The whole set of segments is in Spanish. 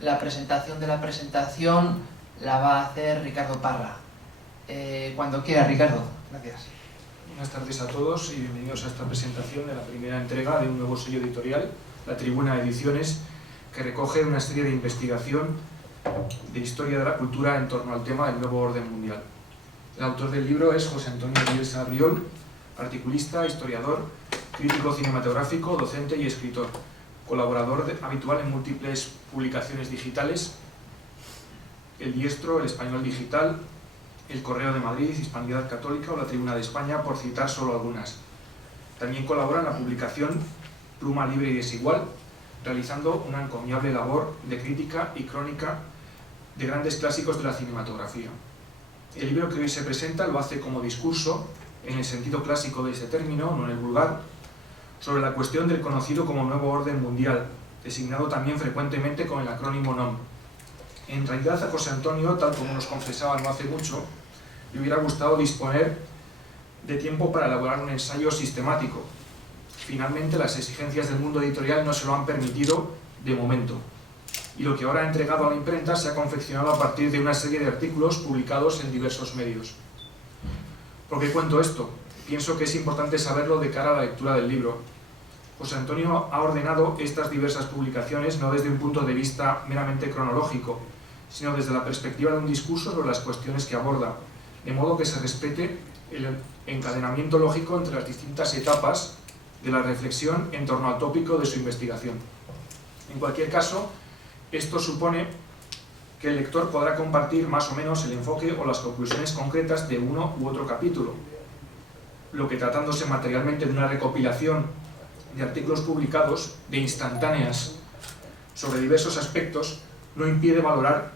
La presentación de la presentación la va a hacer Ricardo Parra. Cuando quiera, Ricardo. Gracias. Buenas tardes a todos y bienvenidos a esta presentación de la primera entrega de un nuevo sello editorial, La Tribuna Ediciones, que recoge una serie de investigación de historia de la cultura en torno al tema del nuevo orden mundial. El autor del libro es José Antonio Bielsa Riol, articulista, historiador, crítico cinematográfico, docente y escritor, colaborador habitual en múltiples publicaciones digitales, El Diestro, El Español Digital, El Correo de Madrid, Hispanidad Católica o La Tribuna de España, por citar solo algunas. También colabora en la publicación Pluma Libre y Desigual, realizando una encomiable labor de crítica y crónica de grandes clásicos de la cinematografía. El libro que hoy se presenta lo hace como discurso, en el sentido clásico de ese término, no en el vulgar, sobre la cuestión del conocido como Nuevo Orden Mundial, designado también frecuentemente con el acrónimo NOM. En realidad, a José Antonio, tal como nos confesaba no hace mucho, le hubiera gustado disponer de tiempo para elaborar un ensayo sistemático. Finalmente, las exigencias del mundo editorial no se lo han permitido de momento, y lo que ahora ha entregado a la imprenta se ha confeccionado a partir de una serie de artículos publicados en diversos medios. ¿Por qué cuento esto? Pienso que es importante saberlo de cara a la lectura del libro. José Antonio ha ordenado estas diversas publicaciones no desde un punto de vista meramente cronológico, sino desde la perspectiva de un discurso sobre las cuestiones que aborda, de modo que se respete el encadenamiento lógico entre las distintas etapas de la reflexión en torno al tópico de su investigación. En cualquier caso, esto supone que el lector podrá compartir más o menos el enfoque o las conclusiones concretas de uno u otro capítulo, lo que, tratándose materialmente de una recopilación de artículos publicados, de instantáneas sobre diversos aspectos, no impide valorar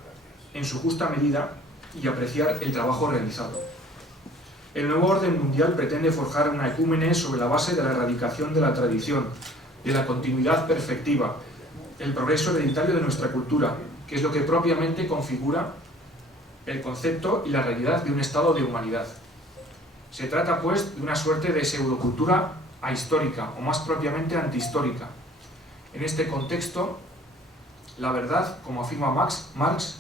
en su justa medida y apreciar el trabajo realizado. El nuevo orden mundial pretende forjar una ecúmene sobre la base de la erradicación de la tradición, de la continuidad perfectiva, el progreso hereditario de nuestra cultura, que es lo que propiamente configura el concepto y la realidad de un estado de humanidad. Se trata, pues, de una suerte de pseudocultura ahistórica, o más propiamente antihistórica. En este contexto, la verdad, como afirma Marx,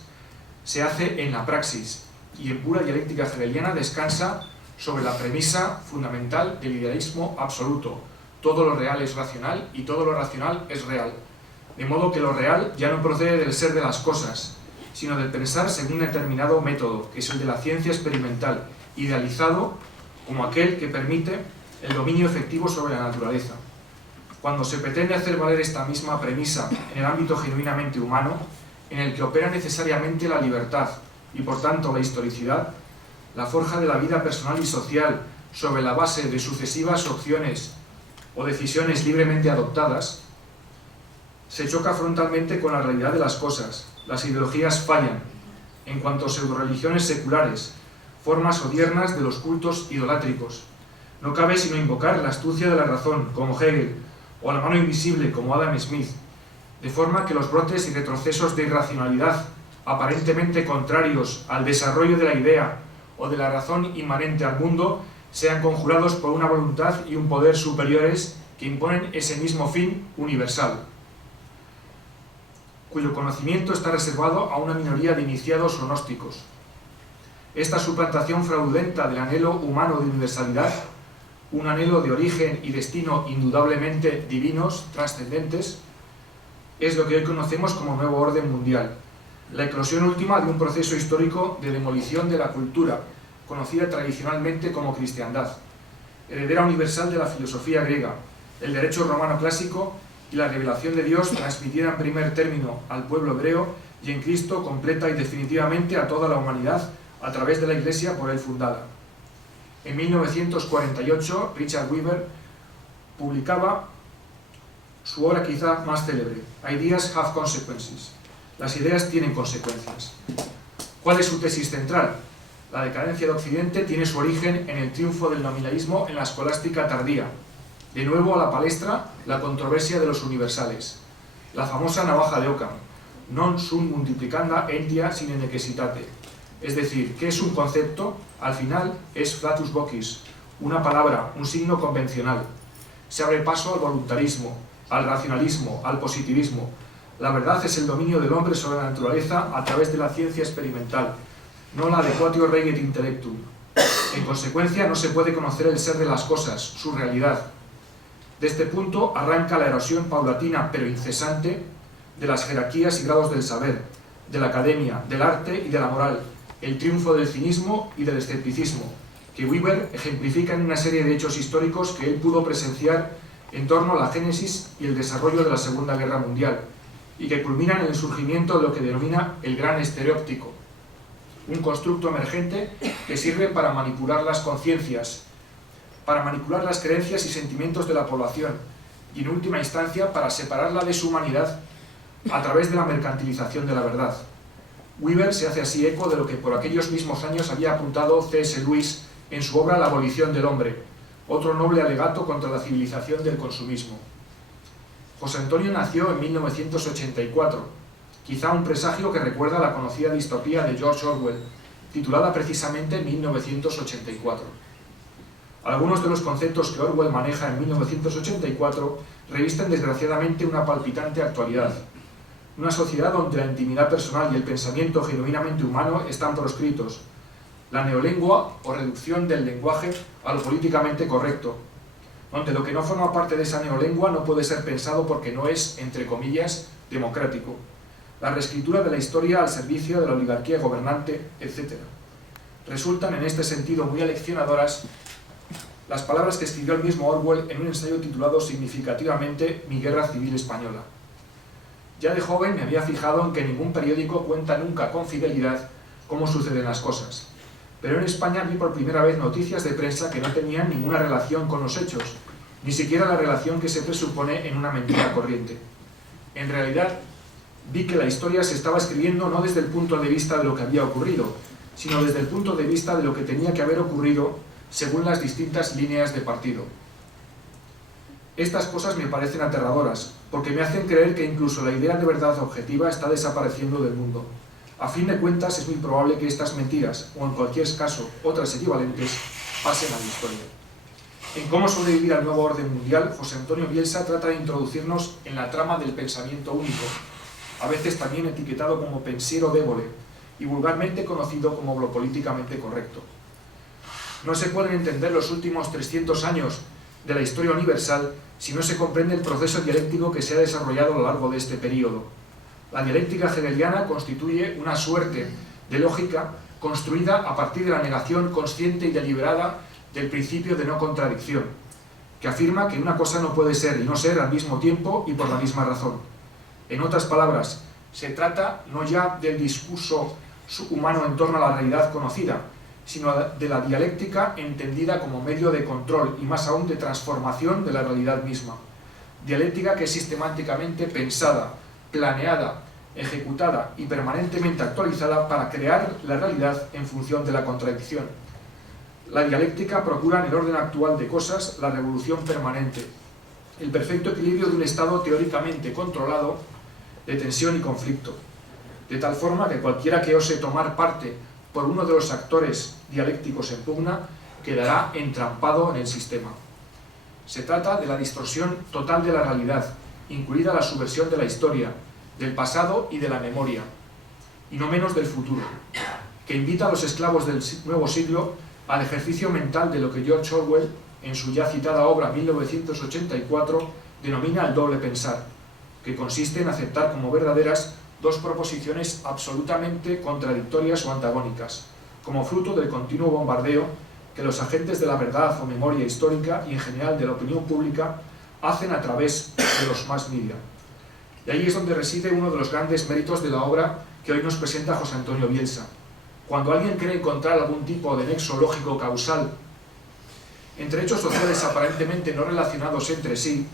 se hace en la praxis, y en pura dialéctica hegeliana descansa sobre la premisa fundamental del idealismo absoluto. Todo lo real es racional y todo lo racional es real. De modo que lo real ya no procede del ser de las cosas, sino del pensar según un determinado método, que es el de la ciencia experimental, idealizado como aquel que permite el dominio efectivo sobre la naturaleza. Cuando se pretende hacer valer esta misma premisa en el ámbito genuinamente humano, en el que opera necesariamente la libertad y por tanto la historicidad, la forja de la vida personal y social sobre la base de sucesivas opciones o decisiones libremente adoptadas, se choca frontalmente con la realidad de las cosas. Las ideologías fallan, en cuanto a pseudoreligiones seculares, formas odiernas de los cultos idolátricos. No cabe sino invocar la astucia de la razón, como Hegel, o la mano invisible, como Adam Smith, de forma que los brotes y retrocesos de irracionalidad, aparentemente contrarios al desarrollo de la idea o de la razón inmanente al mundo, sean conjurados por una voluntad y un poder superiores que imponen ese mismo fin universal, cuyo conocimiento está reservado a una minoría de iniciados o gnósticos. Esta suplantación fraudulenta del anhelo humano de universalidad, un anhelo de origen y destino indudablemente divinos, trascendentes, es lo que hoy conocemos como Nuevo Orden Mundial, la eclosión última de un proceso histórico de demolición de la cultura, conocida tradicionalmente como cristiandad, heredera universal de la filosofía griega, el derecho romano clásico y la revelación de Dios transmitida en primer término al pueblo hebreo y en Cristo completa y definitivamente a toda la humanidad a través de la Iglesia por él fundada. En 1948, Richard Weaver publicaba su obra quizá más célebre, Ideas Have Consequences. Las ideas tienen consecuencias. ¿Cuál es su tesis central? La decadencia de Occidente tiene su origen en el triunfo del nominalismo en la escolástica tardía. De nuevo a la palestra la controversia de los universales. La famosa navaja de Occam, non sum multiplicanda entia sine necessitate. Es decir, ¿qué es un concepto? Al final es flatus vocis, una palabra, un signo convencional. Se abre paso al voluntarismo, al racionalismo, al positivismo, La verdad es el dominio del hombre sobre la naturaleza a través de la ciencia experimental, no la adequatio regit intellectum. En consecuencia, no se puede conocer el ser de las cosas, su realidad. De este punto arranca la erosión paulatina pero incesante de las jerarquías y grados del saber, de la academia, del arte y de la moral, el triunfo del cinismo y del escepticismo, que Weber ejemplifica en una serie de hechos históricos que él pudo presenciar en torno a la génesis y el desarrollo de la Segunda Guerra Mundial, y que culminan en el surgimiento de lo que denomina el gran estereóptico, un constructo emergente que sirve para manipular las conciencias, para manipular las creencias y sentimientos de la población, y en última instancia para separarla de su humanidad a través de la mercantilización de la verdad. Weber se hace así eco de lo que por aquellos mismos años había apuntado C.S. Lewis en su obra La abolición del hombre, otro noble alegato contra la civilización del consumismo. José Antonio nació en 1984, quizá un presagio que recuerda la conocida distopía de George Orwell, titulada precisamente 1984. Algunos de los conceptos que Orwell maneja en 1984 revisten desgraciadamente una palpitante actualidad. Una sociedad donde la intimidad personal y el pensamiento genuinamente humano están proscritos. La neolengua o reducción del lenguaje a lo políticamente correcto, donde lo que no forma parte de esa neolengua no puede ser pensado porque no es, entre comillas, democrático. La reescritura de la historia al servicio de la oligarquía gobernante, etc. Resultan en este sentido muy aleccionadoras las palabras que escribió el mismo Orwell en un ensayo titulado significativamente Mi guerra civil española. Ya de joven me había fijado en que ningún periódico cuenta nunca con fidelidad cómo suceden las cosas. Pero en España vi por primera vez noticias de prensa que no tenían ninguna relación con los hechos, ni siquiera la relación que se presupone en una mentira corriente. En realidad, vi que la historia se estaba escribiendo no desde el punto de vista de lo que había ocurrido, sino desde el punto de vista de lo que tenía que haber ocurrido según las distintas líneas de partido. Estas cosas me parecen aterradoras, porque me hacen creer que incluso la idea de verdad objetiva está desapareciendo del mundo. A fin de cuentas, es muy probable que estas mentiras, o en cualquier caso otras equivalentes, pasen a la historia. En Cómo sobrevivir al nuevo orden mundial, José Antonio Bielsa trata de introducirnos en la trama del pensamiento único, a veces también etiquetado como pensiero débole, y vulgarmente conocido como lo políticamente correcto. No se pueden entender los últimos 300 años de la historia universal si no se comprende el proceso dialéctico que se ha desarrollado a lo largo de este período. La dialéctica hegeliana constituye una suerte de lógica construida a partir de la negación consciente y deliberada del principio de no contradicción, que afirma que una cosa no puede ser y no ser al mismo tiempo y por la misma razón. En otras palabras, se trata no ya del discurso humano en torno a la realidad conocida, sino de la dialéctica entendida como medio de control y más aún de transformación de la realidad misma. Dialéctica que es sistemáticamente pensada, planeada, ejecutada y permanentemente actualizada para crear la realidad en función de la contradicción. La dialéctica procura en el orden actual de cosas la revolución permanente, el perfecto equilibrio de un estado teóricamente controlado de tensión y conflicto, de tal forma que cualquiera que ose tomar parte por uno de los actores dialécticos en pugna quedará entrampado en el sistema. Se trata de la distorsión total de la realidad, incluida la subversión de la historia, del pasado y de la memoria, y no menos del futuro, que invita a los esclavos del nuevo siglo al ejercicio mental de lo que George Orwell, en su ya citada obra 1984, denomina el doble pensar, que consiste en aceptar como verdaderas dos proposiciones absolutamente contradictorias o antagónicas, como fruto del continuo bombardeo que los agentes de la verdad o memoria histórica y en general de la opinión pública hacen a través de los mass media. Y ahí es donde reside uno de los grandes méritos de la obra que hoy nos presenta José Antonio Bielsa. Cuando alguien cree encontrar algún tipo de nexo lógico causal entre hechos sociales aparentemente no relacionados entre sí,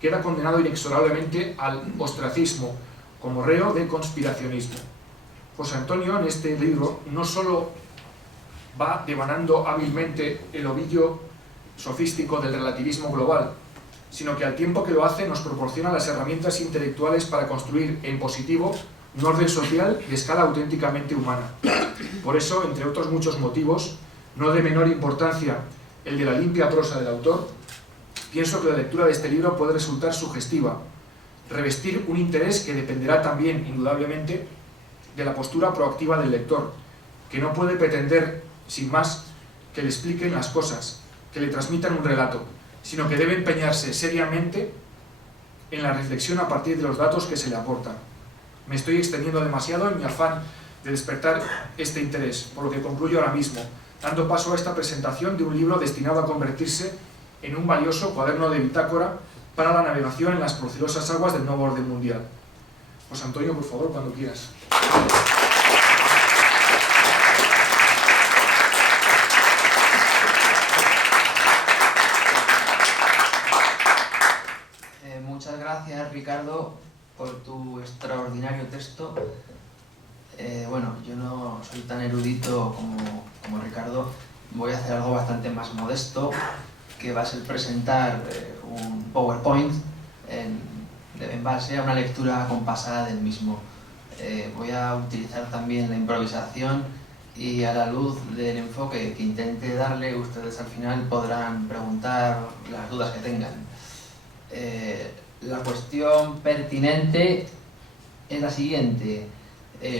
queda condenado inexorablemente al ostracismo como reo de conspiracionismo. José Antonio en este libro no solo va devanando hábilmente el ovillo sofístico del relativismo global, sino que al tiempo que lo hace nos proporciona las herramientas intelectuales para construir en positivo un orden social de escala auténticamente humana. Por eso, entre otros muchos motivos, no de menor importancia el de la limpia prosa del autor, pienso que la lectura de este libro puede resultar sugestiva, revestir un interés que dependerá también, indudablemente, de la postura proactiva del lector, que no puede pretender, sin más, que le expliquen las cosas, que le transmitan un relato, sino que debe empeñarse seriamente en la reflexión a partir de los datos que se le aportan. Me estoy extendiendo demasiado en mi afán de despertar este interés, por lo que concluyo ahora mismo, dando paso a esta presentación de un libro destinado a convertirse en un valioso cuaderno de bitácora para la navegación en las procelosas aguas del nuevo orden mundial. José Antonio, por favor, cuando quieras. Muchas gracias, Ricardo, por tu extraordinario texto. Bueno, yo no soy tan erudito como Ricardo. Voy a hacer algo bastante más modesto, que va a ser presentar un PowerPoint en base a una lectura compasada del mismo. Voy a utilizar también la improvisación y a la luz del enfoque que intente darle, ustedes al final podrán preguntar las dudas que tengan. La cuestión pertinente es la siguiente.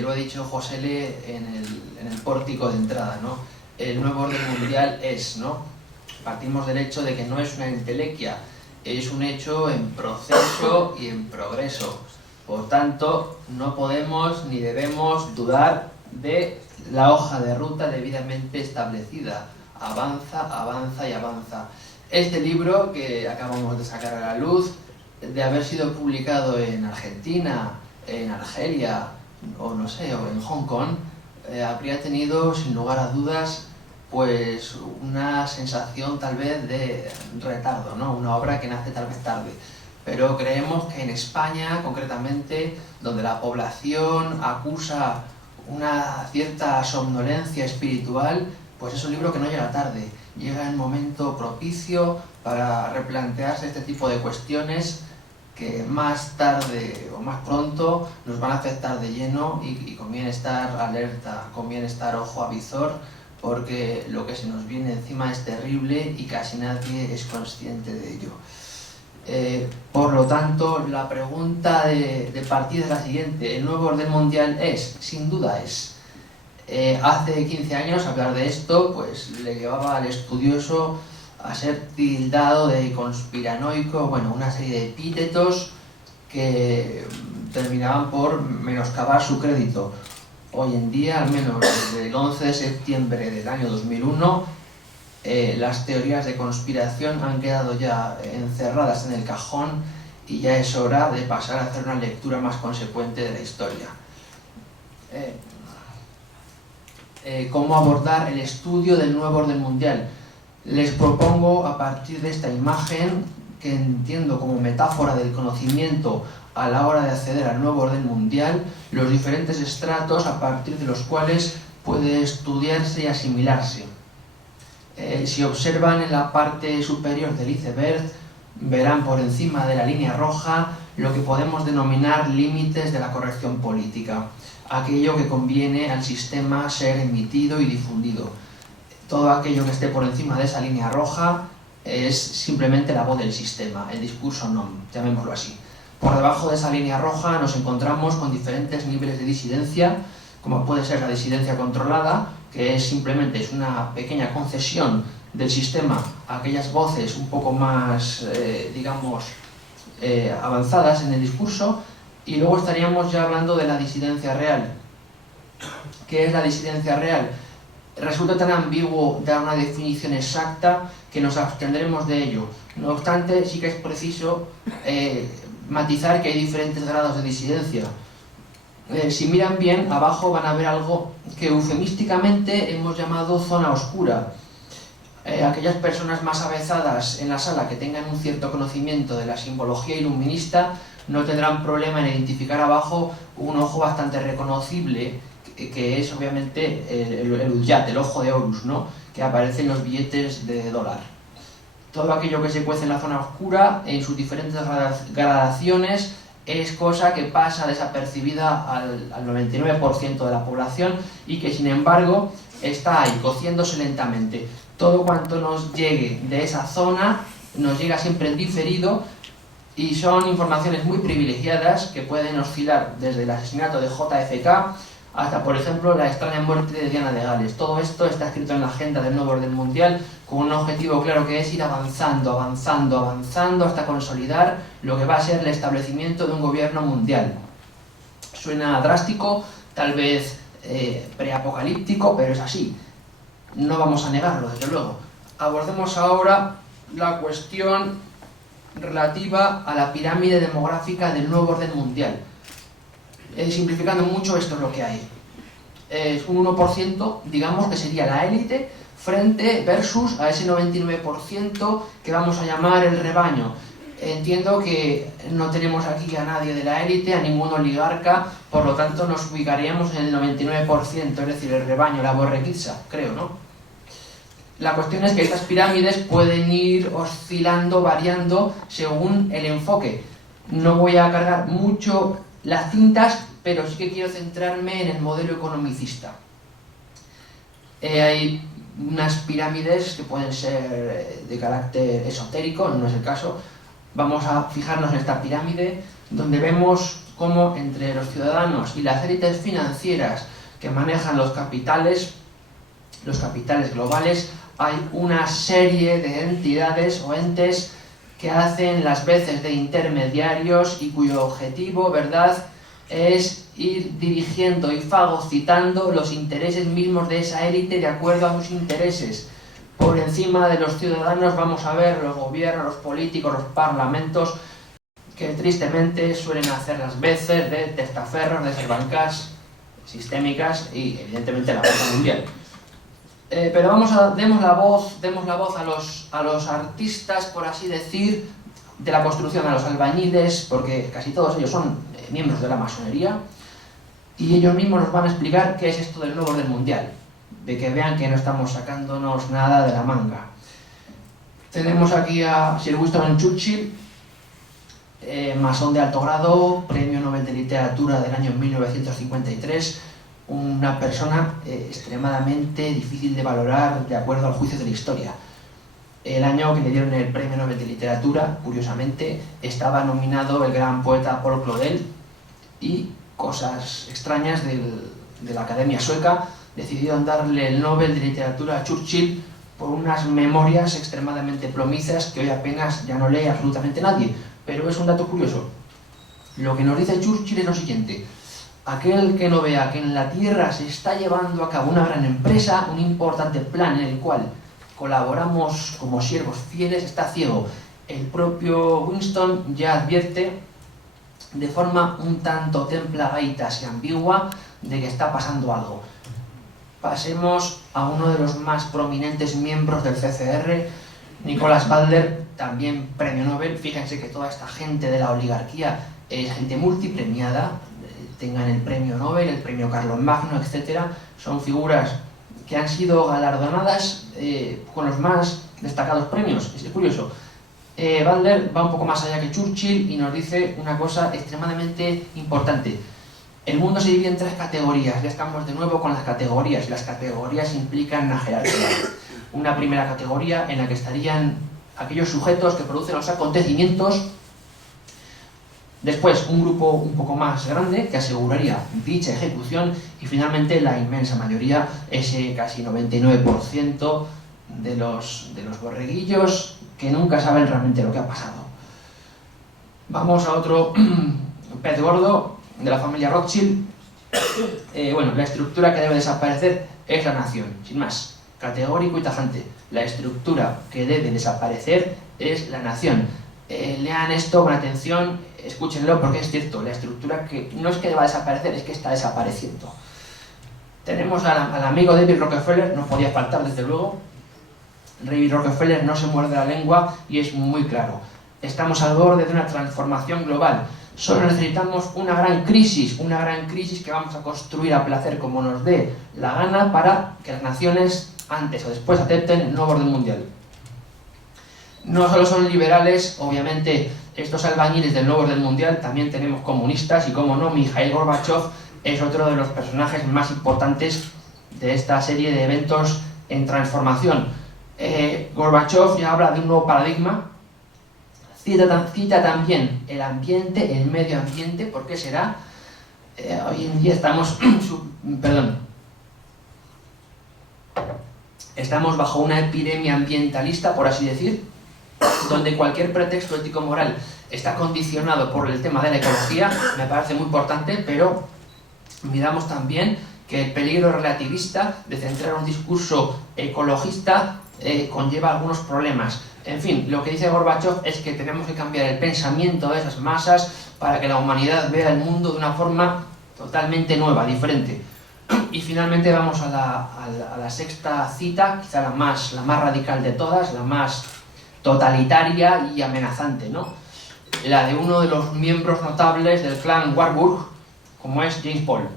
Lo ha dicho José Le en el pórtico de entrada, ¿no? El nuevo orden mundial es, ¿no? Partimos del hecho de que no es una entelequia, es un hecho en proceso y en progreso. Por tanto, no podemos ni debemos dudar de la hoja de ruta debidamente establecida. Avanza, avanza y avanza. Este libro que acabamos de sacar a la luz, de haber sido publicado en Argentina, en Argelia, o no sé, o en Hong Kong, habría tenido, sin lugar a dudas, pues una sensación tal vez de retardo, ¿no? Una obra que nace tal vez tarde. Pero creemos que en España, concretamente, donde la población acusa una cierta somnolencia espiritual, pues es un libro que no llega tarde, llega en momento propicio para replantearse este tipo de cuestiones que más tarde o más pronto nos van a afectar de lleno y conviene estar alerta, conviene estar ojo a visor, porque lo que se nos viene encima es terrible y casi nadie es consciente de ello. Por lo tanto, la pregunta de partida es la siguiente: ¿el nuevo orden mundial es? Sin duda es. Hace 15 años hablar de esto pues le llevaba al estudioso a ser tildado de conspiranoico, bueno, una serie de epítetos que terminaban por menoscabar su crédito. Hoy en día, al menos desde el 11 de septiembre del año 2001, las teorías de conspiración han quedado ya encerradas en el cajón y ya es hora de pasar a hacer una lectura más consecuente de la historia. ¿Cómo abordar el estudio del nuevo orden mundial? Les propongo, a partir de esta imagen, que entiendo como metáfora del conocimiento a la hora de acceder al nuevo orden mundial, los diferentes estratos a partir de los cuales puede estudiarse y asimilarse. Si observan en la parte superior del iceberg, verán por encima de la línea roja lo que podemos denominar límites de la corrección política, aquello que conviene al sistema ser emitido y difundido. Todo aquello que esté por encima de esa línea roja es simplemente la voz del sistema, el discurso non, llamémoslo así. Por debajo de esa línea roja nos encontramos con diferentes niveles de disidencia, como puede ser la disidencia controlada, que es simplemente una pequeña concesión del sistema a aquellas voces un poco más, avanzadas en el discurso, y luego estaríamos ya hablando de la disidencia real. ¿Qué es la disidencia real? Resulta tan ambiguo dar una definición exacta que nos abstendremos de ello. No obstante, sí que es preciso matizar que hay diferentes grados de disidencia. Si miran bien, abajo van a ver algo que eufemísticamente hemos llamado zona oscura. Aquellas personas más avezadas en la sala que tengan un cierto conocimiento de la simbología iluminista no tendrán problema en identificar abajo un ojo bastante reconocible, que es obviamente el Udyat, el ojo de Horus, ¿no?, que aparece en los billetes de dólar. Todo aquello que se cuece en la zona oscura, en sus diferentes gradaciones, es cosa que pasa desapercibida al 99% de la población y que, sin embargo, está ahí, cociéndose lentamente. Todo cuanto nos llegue de esa zona nos llega siempre en diferido Y son informaciones muy privilegiadas que pueden oscilar desde el asesinato de JFK hasta, por ejemplo, la extraña muerte de Diana de Gales. Todo esto está escrito en la agenda del nuevo orden mundial con un objetivo claro, que es ir avanzando, avanzando, avanzando hasta consolidar lo que va a ser el establecimiento de un gobierno mundial. Suena drástico, tal vez preapocalíptico, pero es así. No vamos a negarlo, desde luego. Abordemos ahora la cuestión relativa a la pirámide demográfica del nuevo orden mundial. Simplificando mucho, esto es lo que hay. Es un 1%, digamos, que sería la élite frente versus a ese 99% que vamos a llamar el rebaño. Entiendo que no tenemos aquí a nadie de la élite, a ningún oligarca, por lo tanto nos ubicaríamos en el 99%, es decir, el rebaño, la borreguiza, creo, ¿no? La cuestión es que estas pirámides pueden ir oscilando, variando según el enfoque. No voy a cargar mucho las cintas, pero sí que quiero centrarme en el modelo economicista. Hay unas pirámides que pueden ser de carácter esotérico, no es el caso. Vamos a fijarnos en esta pirámide, donde vemos cómo entre los ciudadanos y las élites financieras que manejan los capitales globales, hay una serie de entidades o entes que hacen las veces de intermediarios y cuyo objetivo, ¿verdad?, es ir dirigiendo y fagocitando los intereses mismos de esa élite de acuerdo a sus intereses. Por encima de los ciudadanos vamos a ver los gobiernos, los políticos, los parlamentos, que tristemente suelen hacer las veces de testaferros, de ser bancas sistémicas y evidentemente la Banca Mundial. Pero demos la voz a los artistas, por así decir, de la construcción, a los albañiles, porque casi todos ellos son miembros de la masonería, y ellos mismos nos van a explicar qué es esto del nuevo orden mundial, de que vean que no estamos sacándonos nada de la manga. Tenemos aquí a Sir Winston Churchill, masón de alto grado, premio Nobel de Literatura del año 1953, una persona extremadamente difícil de valorar de acuerdo al juicio de la historia. El año que le dieron el premio Nobel de Literatura, curiosamente, estaba nominado el gran poeta Paul Claudel, y cosas extrañas de la Academia Sueca decidieron darle el Nobel de Literatura a Churchill por unas memorias extremadamente plomizas que hoy apenas ya no lee absolutamente nadie. Pero es un dato curioso. Lo que nos dice Churchill es lo siguiente: aquel que no vea que en la Tierra se está llevando a cabo una gran empresa, un importante plan en el cual colaboramos como siervos fieles, está ciego. El propio Winston ya advierte de forma un tanto templagaitas y ambigua de que está pasando algo. Pasemos a uno de los más prominentes miembros del CCR, Nicholas Butler, también premio Nobel. Fíjense que toda esta gente de la oligarquía es gente multipremiada, tengan el premio Nobel, el premio Carlomagno, etc. Son figuras que han sido galardonadas con los más destacados premios. Es curioso. Butler va un poco más allá que Churchill y nos dice una cosa extremadamente importante. El mundo se divide en tres categorías. Ya estamos de nuevo con las categorías, y las categorías implican una jerarquía. Una primera categoría en la que estarían aquellos sujetos que producen los acontecimientos. Después, un grupo un poco más grande que aseguraría dicha ejecución, y finalmente la inmensa mayoría, ese casi 99% de los borreguillos que nunca saben realmente lo que ha pasado. Vamos a otro pez gordo de la familia Rothschild. Bueno, la estructura que debe desaparecer es la nación, sin más, categórico y tajante. La estructura que debe desaparecer es la nación. Lean esto con atención, escúchenlo, porque es cierto, la estructura que no es que deba desaparecer, es que está desapareciendo. Tenemos al amigo David Rockefeller, no podía faltar desde luego. David Rockefeller no se muerde la lengua y es muy claro. Estamos al borde de una transformación global. Solo necesitamos una gran crisis que vamos a construir a placer como nos dé la gana para que las naciones antes o después acepten el nuevo orden mundial. No solo son liberales, obviamente, estos albañiles del nuevo orden mundial, también tenemos comunistas y, como no, Mikhail Gorbachev es otro de los personajes más importantes de esta serie de eventos en transformación. Gorbachev ya habla de un nuevo paradigma, Cita también el ambiente, el medio ambiente. ¿Por qué será? Hoy en día estamos bajo una epidemia ambientalista, por así decir, donde cualquier pretexto ético-moral está condicionado por el tema de la ecología. Me parece muy importante, pero miramos también que el peligro relativista de centrar un discurso ecologista conlleva algunos problemas. En fin, lo que dice Gorbachov es que tenemos que cambiar el pensamiento de esas masas para que la humanidad vea el mundo de una forma totalmente nueva, diferente. Y finalmente vamos a la sexta cita, quizá la más radical de todas, la más totalitaria y amenazante, ¿no? La de uno de los miembros notables del clan Warburg, como es James Paul.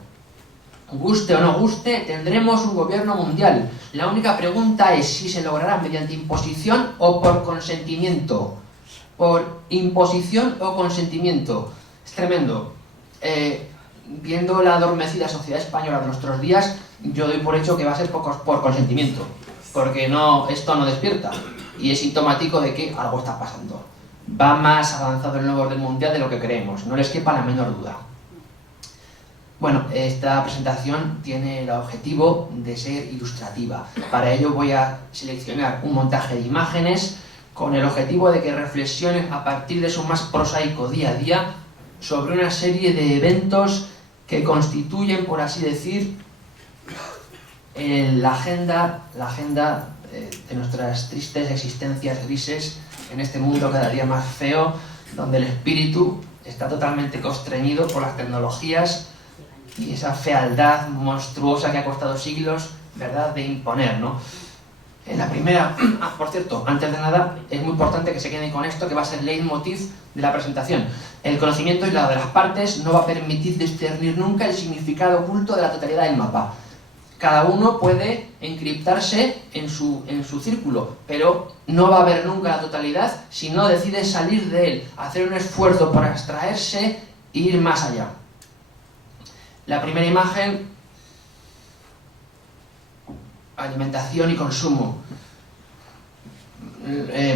Guste o no guste, tendremos un gobierno mundial. La única pregunta es si se logrará mediante imposición o por consentimiento. Por imposición o consentimiento. Es tremendo. Viendo la adormecida sociedad española de nuestros días, yo doy por hecho que va a ser por consentimiento. Porque esto no despierta. Y es sintomático de que algo está pasando. Va más avanzado el nuevo orden mundial de lo que creemos. No les quepa la menor duda. Bueno, esta presentación tiene el objetivo de ser ilustrativa. Para ello voy a seleccionar un montaje de imágenes con el objetivo de que reflexionen a partir de su más prosaico día a día sobre una serie de eventos que constituyen, por así decir, la agenda de nuestras tristes existencias grises en este mundo cada día más feo, donde el espíritu está totalmente constreñido por las tecnologías y esa fealdad monstruosa que ha costado siglos, ¿verdad?, de imponer, ¿no? En la primera, por cierto, antes de nada, es muy importante que se queden con esto, que va a ser el leitmotiv de la presentación. El conocimiento aislado de las partes no va a permitir discernir nunca el significado oculto de la totalidad del mapa. Cada uno puede encriptarse en su círculo, pero no va a haber nunca la totalidad si no decide salir de él, hacer un esfuerzo para extraerse e ir más allá. La primera imagen, alimentación y consumo.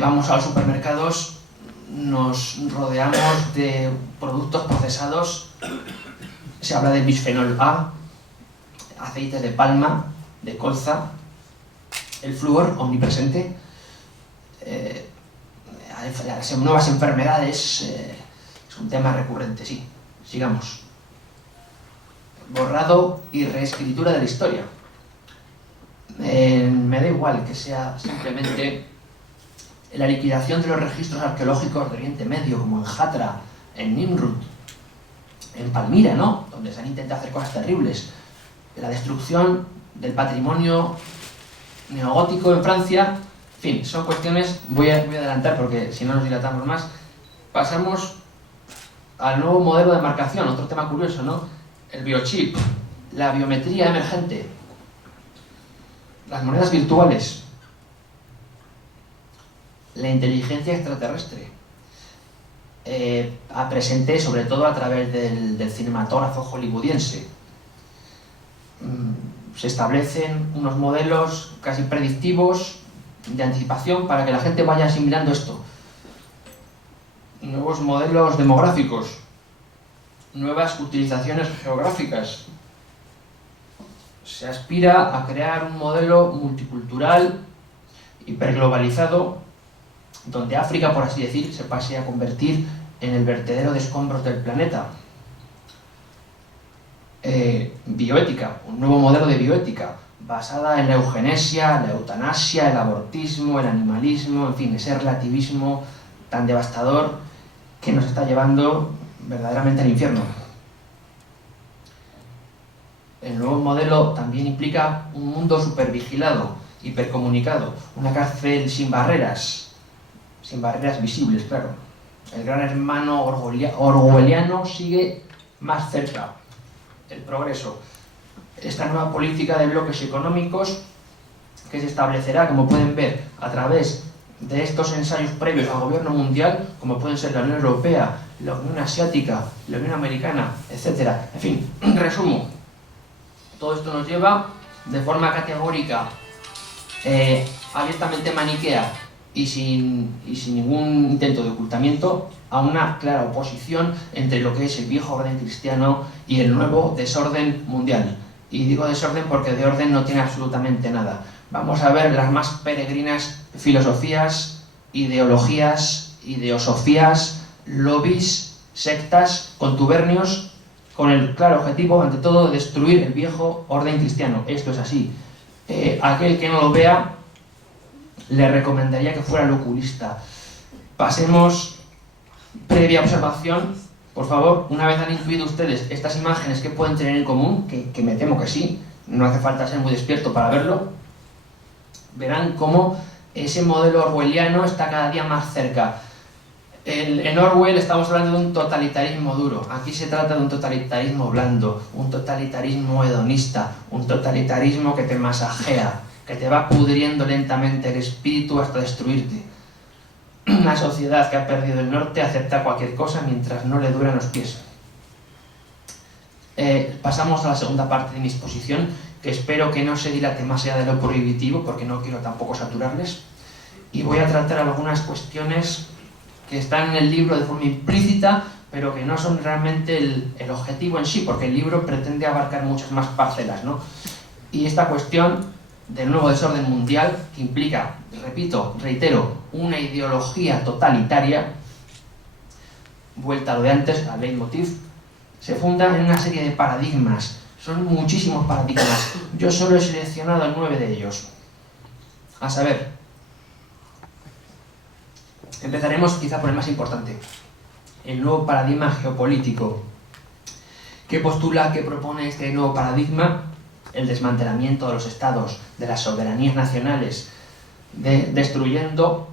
Vamos a los supermercados, nos rodeamos de productos procesados, se habla de bisfenol A, aceites de palma, de colza, el flúor omnipresente, las nuevas enfermedades, es un tema recurrente, sí. Sigamos. Borrado y reescritura de la historia. Me da igual que sea simplemente la liquidación de los registros arqueológicos de Oriente Medio, como en Hatra, en Nimrud, en Palmira, ¿no?, donde se han intentado hacer cosas terribles. La destrucción del patrimonio neogótico en Francia. En fin, son cuestiones, voy a adelantar porque si no nos dilatamos más. Pasamos al nuevo modelo de marcación, otro tema curioso, ¿no? El biochip, la biometría emergente, las monedas virtuales, la inteligencia extraterrestre, presente sobre todo a través del cinematógrafo hollywoodiense. Se establecen unos modelos casi predictivos de anticipación para que la gente vaya asimilando esto. Nuevos modelos demográficos, nuevas utilizaciones geográficas. Se aspira a crear un modelo multicultural, hiperglobalizado, donde África, por así decir, se pase a convertir en el vertedero de escombros del planeta. Bioética, un nuevo modelo de bioética, basada en la eugenesia, la eutanasia, el abortismo, el animalismo, en fin, ese relativismo tan devastador que nos está llevando verdaderamente al infierno. El nuevo modelo también implica un mundo supervigilado, hipercomunicado, una cárcel sin barreras visibles, claro. El gran hermano orwelliano sigue más cerca. El progreso. Esta nueva política de bloques económicos que se establecerá, como pueden ver, a través de estos ensayos previos al gobierno mundial, como pueden ser la Unión Europea, la Unión Asiática, la Unión Americana, etc. En fin, resumo. Todo esto nos lleva de forma categórica, abiertamente maniquea, y sin ningún intento de ocultamiento a una clara oposición entre lo que es el viejo orden cristiano y el nuevo desorden mundial. Y digo desorden porque de orden no tiene absolutamente nada. Vamos a ver las más peregrinas filosofías, ideologías, ideosofías, lobbies, sectas, contubernios, con el claro objetivo, ante todo, de destruir el viejo orden cristiano. Esto es así. Aquel que no lo vea, le recomendaría que fuera el oculista. Pasemos, previa observación, por favor, una vez han intuido ustedes estas imágenes que pueden tener en común, que me temo que sí, no hace falta ser muy despierto para verlo, verán cómo ese modelo orwelliano está cada día más cerca. En Orwell estamos hablando de un totalitarismo duro, aquí se trata de un totalitarismo blando, un totalitarismo hedonista, un totalitarismo que te masajea, que te va pudriendo lentamente el espíritu hasta destruirte. Una sociedad que ha perdido el norte acepta cualquier cosa mientras no le duran los pies. Pasamos a la segunda parte de mi exposición, que espero que no se dilate más allá de lo prohibitivo, porque no quiero tampoco saturarles, y voy a tratar algunas cuestiones que están en el libro de forma implícita, pero que no son realmente el objetivo en sí, porque el libro pretende abarcar muchas más parcelas, ¿no? Y esta cuestión del nuevo desorden mundial, que implica, repito, reitero, una ideología totalitaria, vuelta a lo de antes, al leitmotiv, se funda en una serie de paradigmas. Son muchísimos paradigmas. Yo solo he seleccionado 9 de ellos. A saber, empezaremos quizá por el más importante, el nuevo paradigma geopolítico. ¿Qué postula, qué propone este nuevo paradigma? El desmantelamiento de los estados, de las soberanías nacionales, destruyendo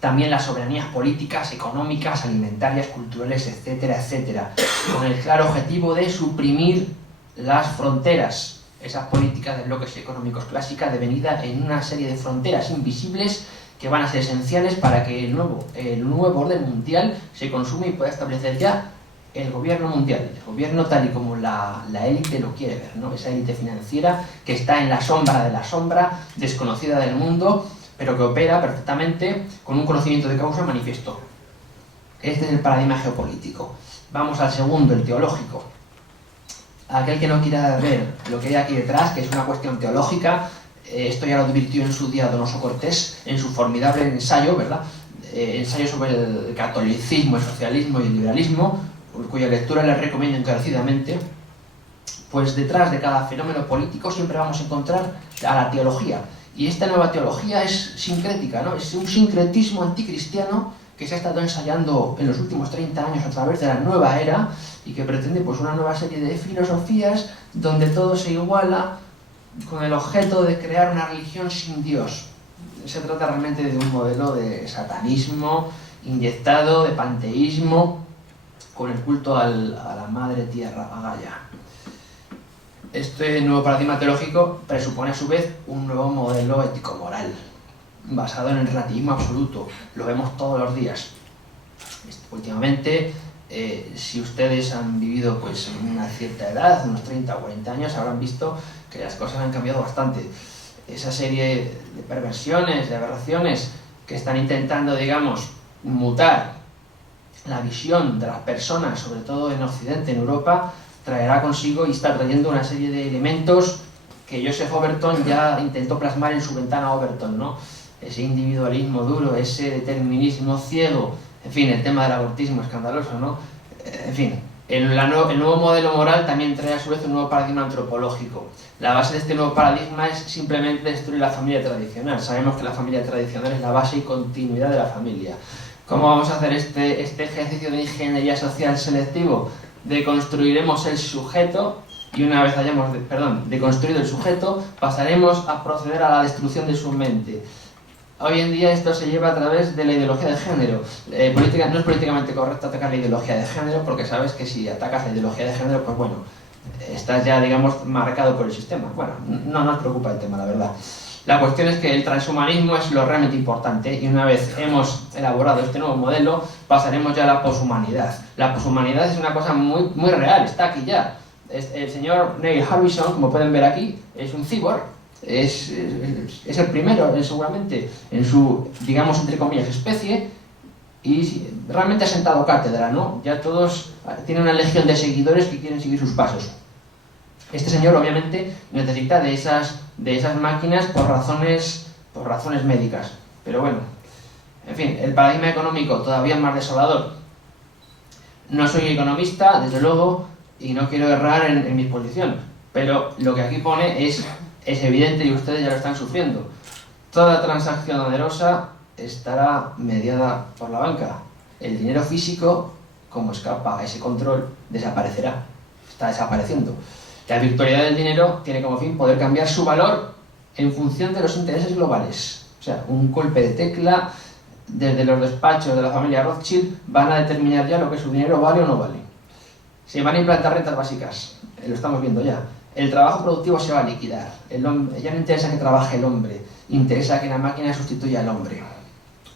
también las soberanías políticas, económicas, alimentarias, culturales, etcétera, etcétera, con el claro objetivo de suprimir las fronteras, esas políticas de bloques económicos clásicas devenida en una serie de fronteras invisibles que van a ser esenciales para que el nuevo orden mundial se consume y pueda establecer ya el gobierno mundial, el gobierno tal y como la élite lo quiere ver, ¿no? Esa élite financiera que está en la sombra de la sombra, desconocida del mundo, pero que opera perfectamente con un conocimiento de causa manifiesto. Este es el paradigma geopolítico. Vamos al segundo, el teológico. Aquel que no quiera ver lo que hay aquí detrás, que es una cuestión teológica, esto ya lo advirtió en su día Donoso Cortés, en su formidable ensayo, ¿verdad? Ensayo sobre el catolicismo, el socialismo y el liberalismo, cuya lectura les recomiendo encarecidamente. Pues detrás de cada fenómeno político siempre vamos a encontrar a la teología. Y esta nueva teología es sincrética, ¿no? Es un sincretismo anticristiano que se ha estado ensayando en los últimos 30 años a través de la nueva era y que pretende pues una nueva serie de filosofías donde todo se iguala con el objeto de crear una religión sin Dios. Se trata realmente de un modelo de satanismo inyectado, de panteísmo, con el culto a la madre tierra, a Gaia. Este nuevo paradigma teológico presupone a su vez un nuevo modelo ético-moral, basado en el relativismo absoluto. Lo vemos todos los días. Últimamente, si ustedes han vivido pues, en una cierta edad, unos 30 o 40 años, habrán visto que las cosas han cambiado bastante. Esa serie de perversiones, de aberraciones que están intentando, digamos, mutar la visión de las personas, sobre todo en Occidente, en Europa, traerá consigo y está trayendo una serie de elementos que Joseph Overton ya intentó plasmar en su ventana Overton, ¿no? Ese individualismo duro, ese determinismo ciego, en fin, el tema del abortismo escandaloso, ¿no? En fin, el nuevo modelo moral también trae a su vez un nuevo paradigma antropológico. La base de este nuevo paradigma es simplemente destruir la familia tradicional. Sabemos que la familia tradicional es la base y continuidad de la familia. ¿Cómo vamos a hacer este ejercicio de ingeniería social selectivo? Deconstruiremos el sujeto y una vez hayamos deconstruido el sujeto, pasaremos a proceder a la destrucción de su mente. Hoy en día esto se lleva a través de la ideología de género. No es políticamente correcto atacar la ideología de género porque sabes que si atacas la ideología de género, pues bueno, estás ya, digamos, marcado por el sistema. Bueno, no nos preocupa el tema, la verdad. La cuestión es que el transhumanismo es lo realmente importante y una vez hemos elaborado este nuevo modelo, pasaremos ya a la poshumanidad. La poshumanidad es una cosa muy, muy real, está aquí ya. El señor Neil Harbisson, como pueden ver aquí, es un cyborg es el primero, seguramente, en su, digamos, entre comillas, especie, y realmente ha sentado cátedra, ¿no? Ya todos tienen una legión de seguidores que quieren seguir sus pasos. Este señor, obviamente, necesita de esas máquinas por razones médicas. Pero bueno, en fin, el paradigma económico todavía es más desolador. No soy economista, desde luego, y no quiero errar en mi posición, pero lo que aquí pone es evidente y ustedes ya lo están sufriendo. Toda transacción onerosa estará mediada por la banca. El dinero físico, como escapa a ese control, desaparecerá. Está desapareciendo. La virtualidad del dinero tiene como fin poder cambiar su valor en función de los intereses globales. O sea, un golpe de tecla desde los despachos de la familia Rothschild van a determinar ya lo que su dinero vale o no vale. Se van a implantar rentas básicas, lo estamos viendo ya. El trabajo productivo se va a liquidar. Ya no interesa que trabaje el hombre, interesa que la máquina sustituya al hombre.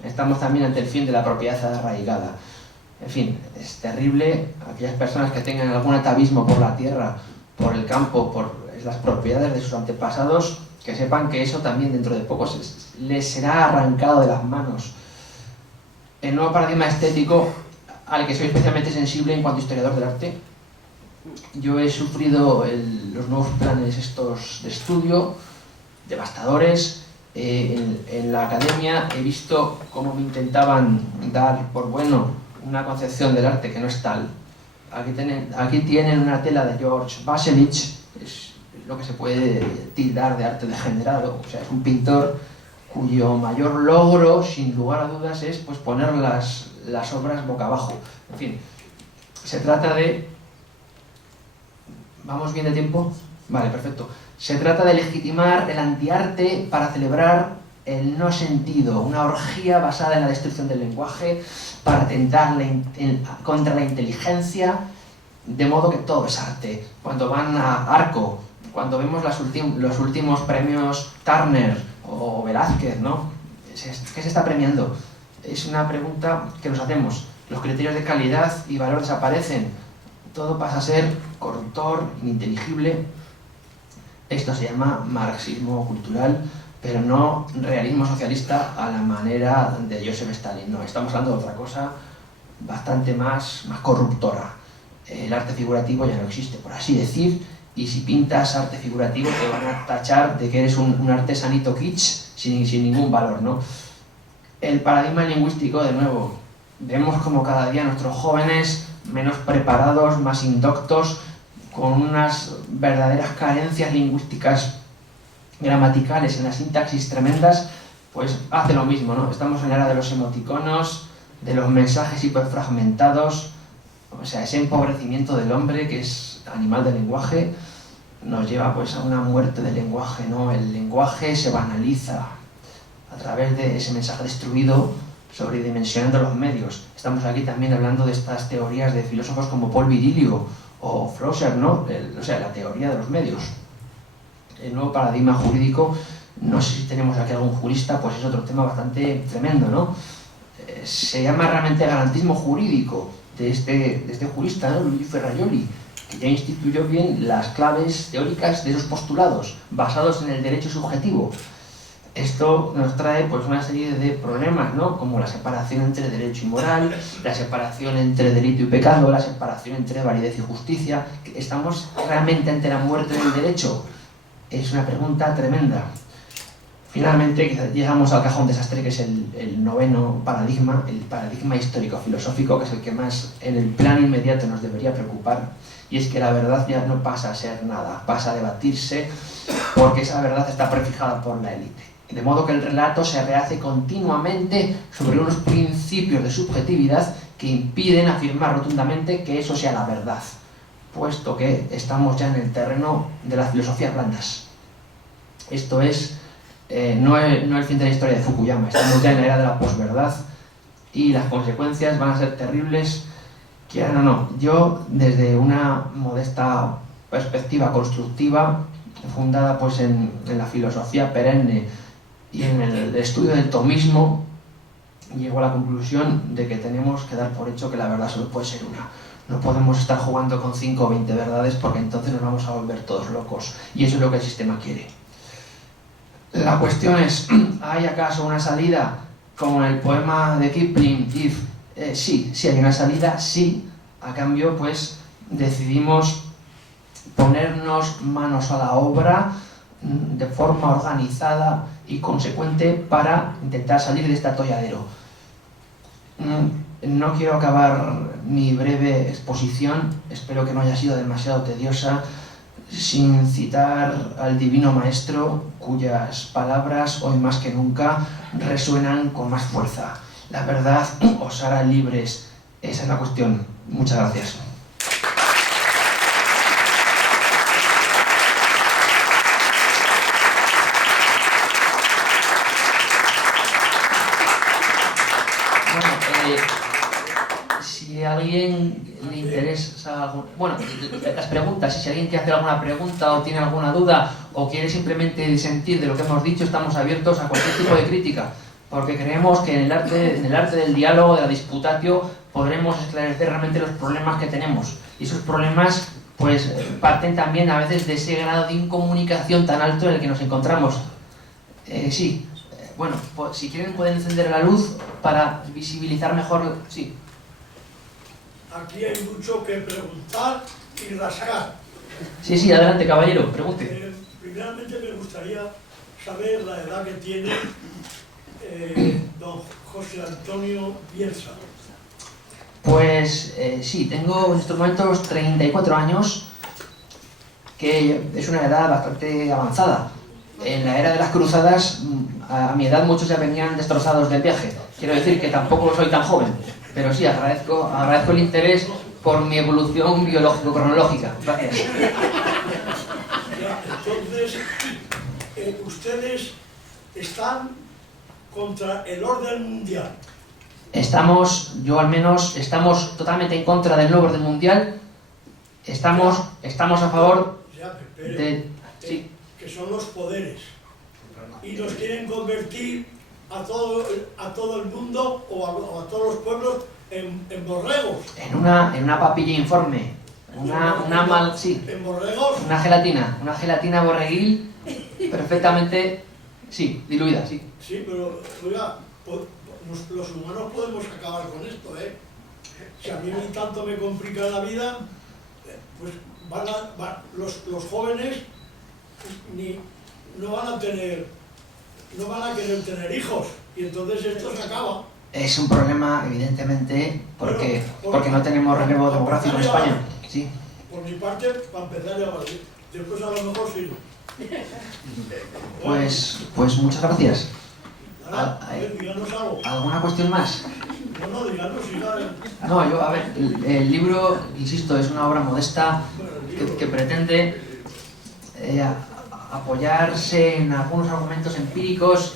Estamos también ante el fin de la propiedad arraigada. En fin, es terrible aquellas personas que tengan algún atavismo por la tierra, por el campo, por las propiedades de sus antepasados, que sepan que eso también dentro de poco les será arrancado de las manos. El nuevo paradigma estético al que soy especialmente sensible en cuanto a historiador del arte. Yo he sufrido los nuevos planes estos de estudio, devastadores. En la academia he visto cómo me intentaban dar por bueno una concepción del arte que no es tal. Aquí tienen una tela de George Baselitz, es lo que se puede tildar de arte degenerado. O sea, es un pintor cuyo mayor logro, sin lugar a dudas, es pues poner las obras boca abajo. En fin, se trata de... ¿Vamos bien de tiempo? Vale, perfecto. Se trata de legitimar el antiarte para celebrar el no sentido, una orgía basada en la destrucción del lenguaje, para atentar contra la inteligencia, de modo que todo es arte. Cuando van a Arco, cuando vemos los últimos premios Turner o Velázquez, ¿no? ¿Qué se está premiando? Es una pregunta que nos hacemos. Los criterios de calidad y valor desaparecen. Todo pasa a ser corruptor, ininteligible. Esto se llama marxismo cultural, pero no realismo socialista a la manera de Joseph Stalin. No, estamos hablando de otra cosa bastante más corruptora. El arte figurativo ya no existe, por así decir, y si pintas arte figurativo te van a tachar de que eres un artesanito kitsch sin ningún valor, ¿no? El paradigma lingüístico, de nuevo, vemos como cada día nuestros jóvenes menos preparados, más indoctos, con unas verdaderas carencias lingüísticas gramaticales en la sintaxis tremendas, pues hace lo mismo, ¿no? Estamos en la era de los emoticonos, de los mensajes hiperfragmentados. O sea, ese empobrecimiento del hombre, que es animal del lenguaje, nos lleva pues a una muerte del lenguaje, ¿no? El lenguaje se banaliza a través de ese mensaje destruido, sobredimensionando los medios. Estamos aquí también hablando de estas teorías de filósofos como Paul Virilio o Flusser, ¿no? O sea, la teoría de los medios. El nuevo paradigma jurídico, no sé si tenemos aquí algún jurista, pues es otro tema bastante tremendo, ¿no? Se llama realmente garantismo jurídico de este jurista, ¿no? Luigi Ferrajoli, que ya instituyó bien las claves teóricas de esos postulados, basados en el derecho subjetivo. Esto nos trae pues una serie de problemas, ¿no? Como la separación entre derecho y moral, la separación entre delito y pecado, la separación entre validez y justicia. ¿Estamos realmente ante la muerte del derecho? Es una pregunta tremenda. Finalmente llegamos al cajón desastre, que es el noveno paradigma, el paradigma histórico-filosófico, que es el que más en el plano inmediato nos debería preocupar, y es que la verdad ya no pasa a ser nada, pasa a debatirse, porque esa verdad está prefijada por la élite. De modo que el relato se rehace continuamente sobre unos principios de subjetividad que impiden afirmar rotundamente que eso sea la verdad, puesto que estamos ya en el terreno de las filosofías blandas. Esto es no el fin de la historia de Fukuyama, estamos ya en la era de la posverdad y las consecuencias van a ser terribles, quieran o no. Yo, desde una modesta perspectiva constructiva, fundada pues en la filosofía perenne y en el estudio del tomismo, llego a la conclusión de que tenemos que dar por hecho que la verdad solo puede ser una. No podemos estar jugando con 5 o 20 verdades, porque entonces nos vamos a volver todos locos, y eso es lo que el sistema quiere. La cuestión es, ¿hay acaso una salida como en el poema de Kipling, If? Sí hay una salida, sí. A cambio, pues, decidimos ponernos manos a la obra de forma organizada y consecuente para intentar salir de este atolladero. No quiero acabar mi breve exposición, espero que no haya sido demasiado tediosa, sin citar al Divino Maestro, cuyas palabras hoy más que nunca resuenan con más fuerza. La verdad os hará libres. Esa es la cuestión. Muchas gracias. Si a alguien le interesa algún... Bueno, las preguntas, si alguien quiere hacer alguna pregunta o tiene alguna duda o quiere simplemente disentir de lo que hemos dicho, estamos abiertos a cualquier tipo de crítica, porque creemos que en el arte del diálogo, de la disputatio, podremos esclarecer realmente los problemas que tenemos. Y esos problemas pues parten también a veces de ese grado de incomunicación tan alto en el que nos encontramos. Bueno, pues, si quieren pueden encender la luz para visibilizar mejor... Sí. Aquí hay mucho que preguntar y rascar. Sí, adelante, caballero, pregunte. Primeramente me gustaría saber la edad que tiene don José Antonio Bielsa. Pues sí, tengo en estos momentos 34 años, que es una edad bastante avanzada. En la era de las cruzadas, a mi edad muchos ya venían destrozados del viaje. Quiero decir que tampoco soy tan joven, pero sí, agradezco el interés por mi evolución biológico-cronológica. Gracias. Entonces, ustedes están contra el orden mundial. Yo al menos, estamos totalmente en contra del nuevo orden mundial. Estamos a favor de... Sí. Que son los poderes. Y nos quieren convertir a todo el mundo o a todos los pueblos en borregos. En una papilla informe. ¿En borregos? Una gelatina borreguil perfectamente, sí, diluida, sí. Sí, pero, oiga, los humanos podemos acabar con esto, ¿eh? Si a mí tanto me complica la vida, pues los jóvenes no van a querer tener hijos, y entonces esto se acaba. Es un problema, evidentemente, porque no tenemos relevo demográfico en España. Sí. Por mi parte, para empezar ya vale. Después a lo mejor sí. Pues muchas gracias. Díganos algo. ¿Alguna cuestión más? No, díganos si No, a ver, el libro, insisto, es una obra modesta que pretende apoyarse en algunos argumentos empíricos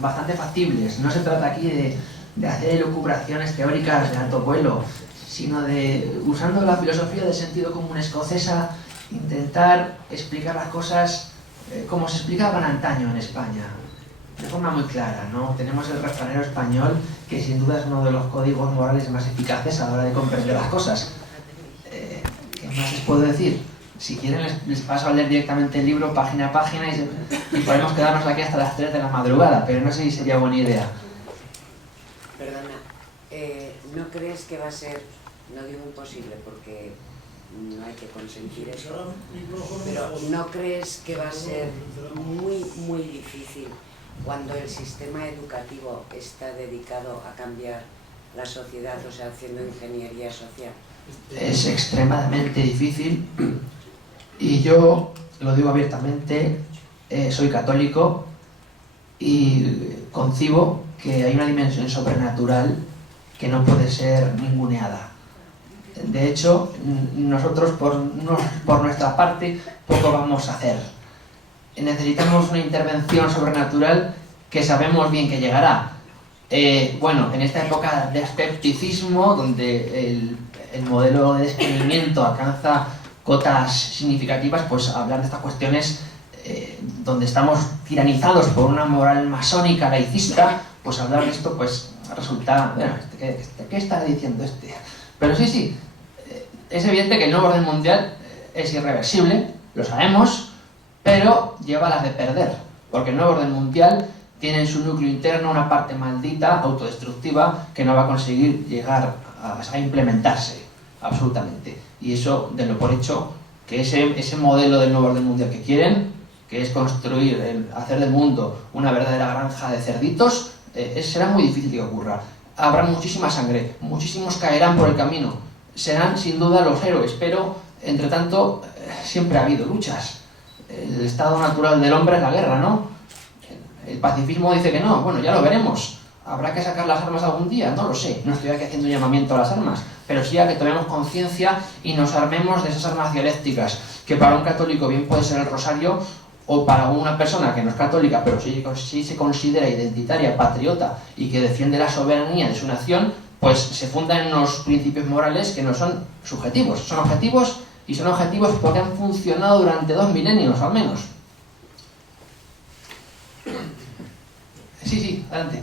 bastante factibles. No se trata aquí de hacer elucubraciones teóricas de alto vuelo, sino de, usando la filosofía del sentido común escocesa, intentar explicar las cosas como se explicaban antaño en España, de forma muy clara, ¿no? Tenemos el refranero español, que sin duda es uno de los códigos morales más eficaces a la hora de comprender las cosas. ¿Qué más les puedo decir? Si quieren les paso a leer directamente el libro página a página y podemos quedarnos aquí hasta las 3 de la madrugada, pero no sé si sería buena idea. Perdona, ¿no crees que va a ser, no digo imposible porque no hay que consentir eso, pero no crees que va a ser muy difícil cuando el sistema educativo está dedicado a cambiar la sociedad, o sea, haciendo ingeniería social? Es extremadamente difícil y yo lo digo abiertamente, soy católico y concibo que hay una dimensión sobrenatural que no puede ser ninguneada. De hecho, nosotros por nuestra parte poco vamos a hacer. Necesitamos una intervención sobrenatural que sabemos bien que llegará. Bueno, en esta época de escepticismo, donde el modelo de descreimiento alcanza cotas significativas, pues hablar de estas cuestiones donde estamos tiranizados por una moral masónica laicista, pues hablar de esto pues resulta, bueno, ¿qué está diciendo este? Pero sí, es evidente que el nuevo orden mundial es irreversible, lo sabemos, pero lleva las de perder, porque el nuevo orden mundial tiene en su núcleo interno una parte maldita, autodestructiva, que no va a conseguir llegar a implementarse, absolutamente. Y eso, de lo por hecho, que ese modelo del nuevo orden mundial que quieren, que es construir, hacer del mundo una verdadera granja de cerditos, será muy difícil que ocurra. Habrá muchísima sangre, muchísimos caerán por el camino, serán sin duda los héroes, pero, entre tanto, siempre ha habido luchas. El estado natural del hombre es la guerra, ¿no? El pacifismo dice que no, bueno, ya lo veremos. ¿Habrá que sacar las armas algún día? No lo sé, no estoy aquí haciendo un llamamiento a las armas, pero sí a que tomemos conciencia y nos armemos de esas armas dialécticas, que para un católico bien puede ser el rosario, o para una persona que no es católica, pero sí se considera identitaria, patriota y que defiende la soberanía de su nación, pues se fundan en unos principios morales que no son subjetivos, son objetivos, y son objetivos porque han funcionado durante 2 milenios al menos. Sí, adelante.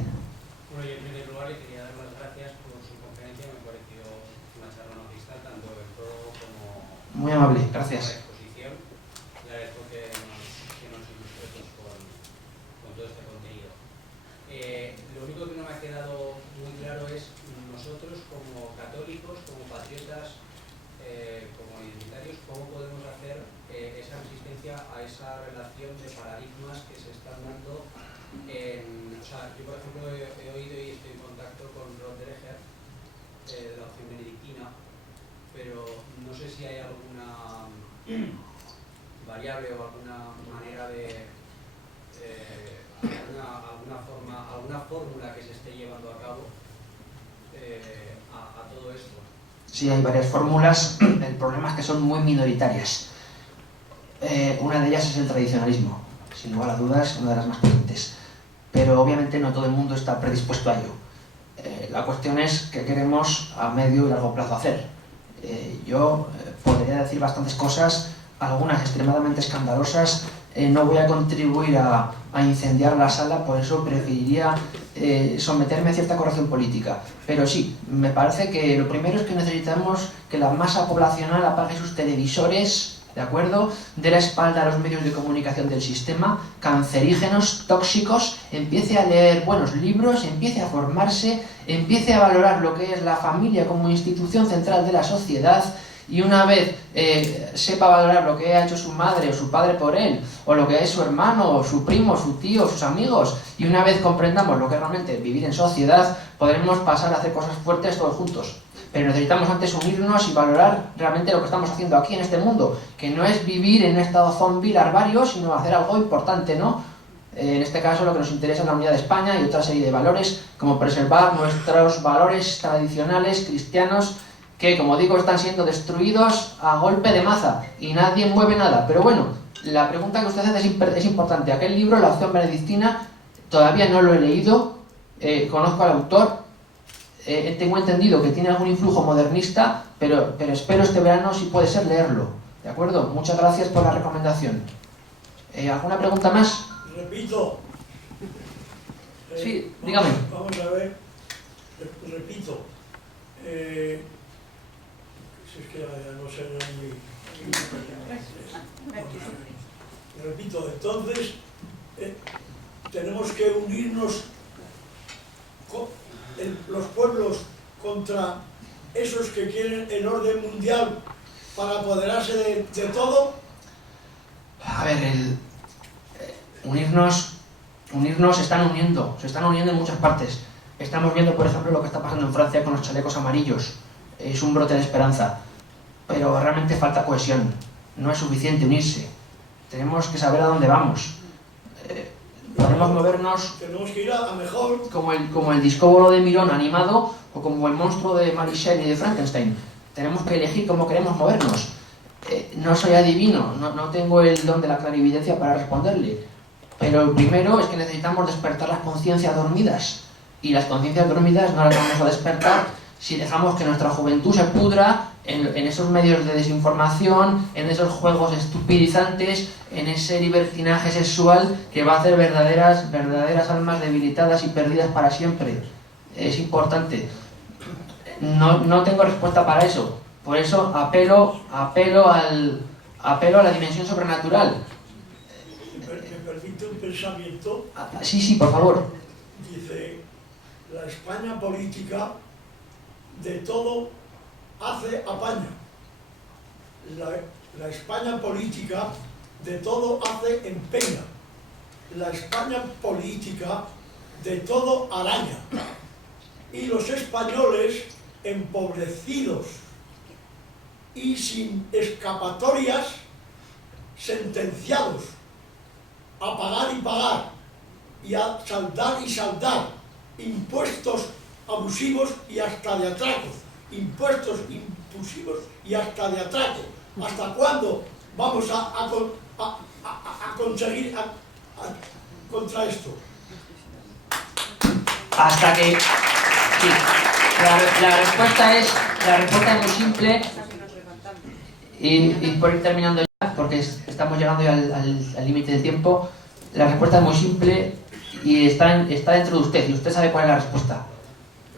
Bueno, yo en primer lugar le quería dar las gracias por su conferencia, me pareció una charla magistral, tanto el prólogo como Muy amable, la gracias. exposición. Le agradezco que nos ilustre con todo este contenido. Lo único que no me ha quedado muy claro es nosotros como católicos, como patriotas, como identitarios, cómo podemos hacer esa resistencia a esa relación de paradigmas que se están dando o sea, yo por ejemplo he oído y estoy en contacto con Rod Dreher de la opción benedictina, pero no sé si hay alguna variable o alguna manera de alguna fórmula que se esté llevando a cabo a todo esto. Sí, hay varias fórmulas, el problema es que son muy minoritarias. Una de ellas es el tradicionalismo, sin lugar a dudas, una de las más potentes. Pero obviamente no todo el mundo está predispuesto a ello. La cuestión es qué queremos a medio y largo plazo hacer. Yo podría decir bastantes cosas, algunas extremadamente escandalosas. No voy a contribuir a incendiar la sala, por eso preferiría someterme a cierta corrección política. Pero sí, me parece que lo primero es que necesitamos que la masa poblacional apague sus televisores, ¿de acuerdo?, de la espalda a los medios de comunicación del sistema, cancerígenos, tóxicos, empiece a leer buenos libros, empiece a formarse, empiece a valorar lo que es la familia como institución central de la sociedad, y una vez sepa valorar lo que ha hecho su madre o su padre por él, o lo que es su hermano, o su primo, su tío, sus amigos, y una vez comprendamos lo que es realmente vivir en sociedad, podremos pasar a hacer cosas fuertes todos juntos. Pero necesitamos antes unirnos y valorar realmente lo que estamos haciendo aquí en este mundo, que no es vivir en un estado zombie larvario, sino hacer algo importante, ¿no? En este caso lo que nos interesa es la unidad de España y otra serie de valores, como preservar nuestros valores tradicionales cristianos, que, como digo, están siendo destruidos a golpe de maza y nadie mueve nada. Pero bueno, la pregunta que usted hace es importante. Aquel libro, La opción benedictina, todavía no lo he leído, conozco al autor, tengo entendido que tiene algún influjo modernista, pero espero este verano, si puede ser, leerlo. ¿De acuerdo? Muchas gracias por la recomendación. ¿Alguna pregunta más? Repito. Sí, dígame. Vamos a ver. Repito. Si es que ya no sé muy... Repito, entonces tenemos que unirnos los pueblos contra esos que quieren el orden mundial para apoderarse de todo. A ver, unirnos se están uniendo en muchas partes. Estamos viendo, por ejemplo, lo que está pasando en Francia con los chalecos amarillos. Es un brote de esperanza, pero realmente falta cohesión. No es suficiente unirse. Tenemos que saber a dónde vamos. Podemos movernos. Tenemos que ir a mejor. Como el discóbolo de Mirón animado, o como el monstruo de Mary Shelley y de Frankenstein. Tenemos que elegir cómo queremos movernos. No soy adivino, no tengo el don de la clarividencia para responderle. Pero el primero es que necesitamos despertar las conciencias dormidas. Y las conciencias dormidas no las vamos a despertar si dejamos que nuestra juventud se pudra en esos medios de desinformación, en esos juegos estupidizantes, en ese libertinaje sexual que va a hacer verdaderas almas debilitadas y perdidas para siempre. Es importante. No tengo respuesta para eso. Por eso apelo a la dimensión sobrenatural. repite un pensamiento. Sí, por favor. Dice, la España política de todo hace apaña. La España política de todo hace empeña. La España política de todo araña. Y los españoles empobrecidos y sin escapatorias, sentenciados a pagar y pagar y a saldar y saldar impuestos abusivos y hasta de atraco, impuestos impulsivos y hasta de atraco. ¿Hasta cuándo vamos a conseguir contra esto? Hasta que... Sí. La respuesta es muy simple y por ir terminando ya, porque estamos llegando ya al límite del tiempo. La respuesta es muy simple y está dentro de usted, y usted sabe cuál es la respuesta,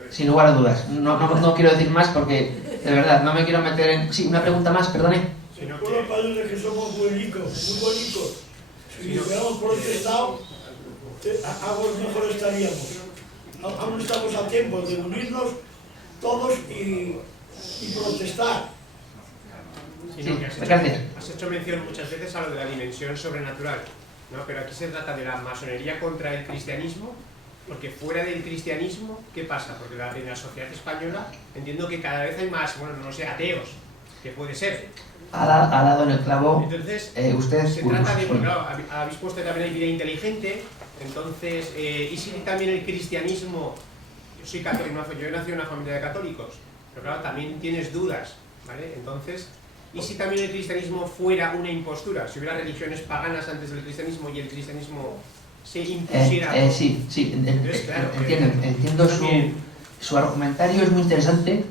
sin lugar a dudas. No quiero decir más porque, de verdad, no me quiero meter en... Sí, una pregunta más, perdone. Bueno, padre, que somos buenicos, muy buenicos. Si hubiéramos protestado, algo mejor estaríamos. Aún estamos a tiempo de unirnos todos y protestar. Gracias. Has hecho mención muchas veces a lo de la dimensión sobrenatural, ¿no? Pero aquí se trata de la masonería contra el cristianismo, porque fuera del cristianismo, ¿qué pasa? Porque en la sociedad española entiendo que cada vez hay más, bueno, no sé, ateos, que puede ser. Ha dado en el clavo. Entonces, usted... se trata de, porque claro, habéis puesto también el vida inteligente, entonces, y si también el cristianismo, yo soy católico, yo he nacido en una familia de católicos, pero claro, también tienes dudas, ¿vale? Entonces, ¿y si también el cristianismo fuera una impostura? Si hubiera religiones paganas antes del cristianismo y el cristianismo se impusiera... Sí, entonces, claro, entiendo su argumentario, es muy interesante.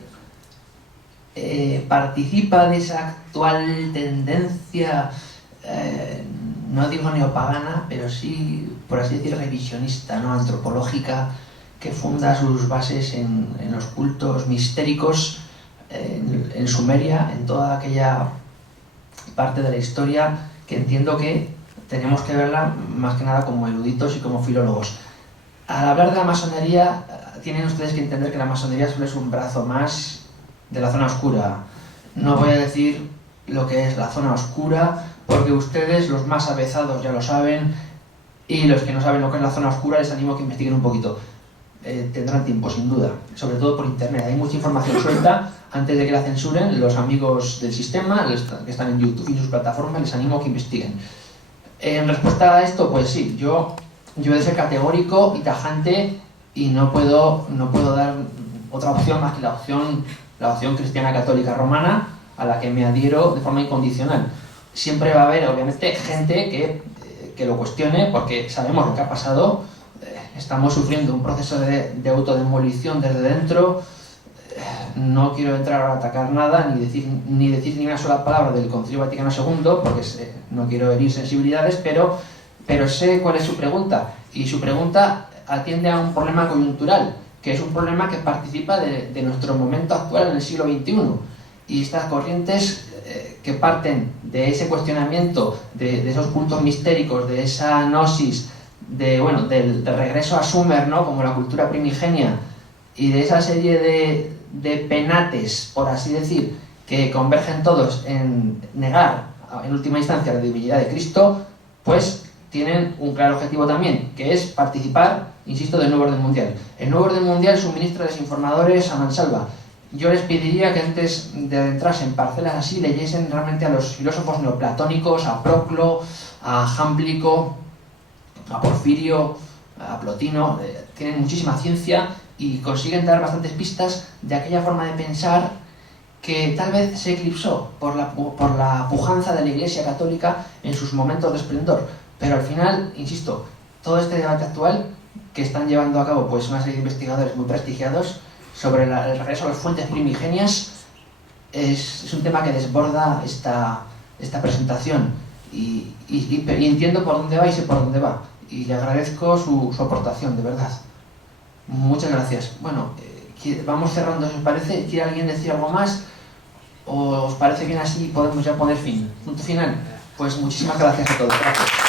Participa de esa actual tendencia, no digo neopagana, pero sí, por así decir, revisionista, ¿no? Antropológica, que funda sus bases en los cultos mistéricos, en Sumeria, en toda aquella parte de la historia que entiendo que tenemos que verla más que nada como eruditos y como filólogos. Al hablar de la masonería, tienen ustedes que entender que la masonería solo es un brazo más de la zona oscura. No voy a decir lo que es la zona oscura, porque ustedes, los más avezados, ya lo saben, y los que no saben lo que es la zona oscura, les animo a que investiguen un poquito. Tendrán tiempo, sin duda, sobre todo por internet. Hay mucha información suelta. Antes de que la censuren, los amigos del sistema que están en YouTube y sus plataformas, les animo a que investiguen. En respuesta a esto, pues sí, yo he de ser categórico y tajante y no puedo dar otra opción más que la opción cristiana católica romana, a la que me adhiero de forma incondicional. Siempre va a haber, obviamente, gente que lo cuestione, porque sabemos lo que ha pasado. Estamos sufriendo un proceso de autodemolición desde dentro. No quiero entrar a atacar nada, ni decir ni una sola palabra del Concilio Vaticano II, porque no quiero herir sensibilidades, pero sé cuál es su pregunta. Y su pregunta atiende a un problema coyuntural, que es un problema que participa de nuestro momento actual en el siglo XXI. Y estas corrientes que parten de ese cuestionamiento, de esos cultos mistéricos, de esa gnosis, del regreso a Sumer, ¿no? Como la cultura primigenia, y de esa serie de penates, por así decir, que convergen todos en negar, en última instancia, la divinidad de Cristo, pues tienen un claro objetivo también, que es participar, insisto, del nuevo orden mundial. El nuevo orden mundial suministra desinformadores a mansalva. Yo les pediría que antes de adentrarse en parcelas así, leyesen realmente a los filósofos neoplatónicos, a Proclo, a Jámblico, a Porfirio, a Plotino. Tienen muchísima ciencia y consiguen dar bastantes pistas de aquella forma de pensar que tal vez se eclipsó por la pujanza de la Iglesia Católica en sus momentos de esplendor. Pero al final, insisto, todo este debate actual que están llevando a cabo pues una serie de investigadores muy prestigiados sobre el regreso a las fuentes primigenias es un tema que desborda esta presentación y entiendo por dónde va y sé por dónde va, y le agradezco su aportación, de verdad. Muchas gracias. Bueno, vamos cerrando, si os parece. ¿Quiere alguien decir algo más? ¿O os parece bien así y podemos ya poner fin? Punto final. Pues muchísimas gracias a todos. Gracias.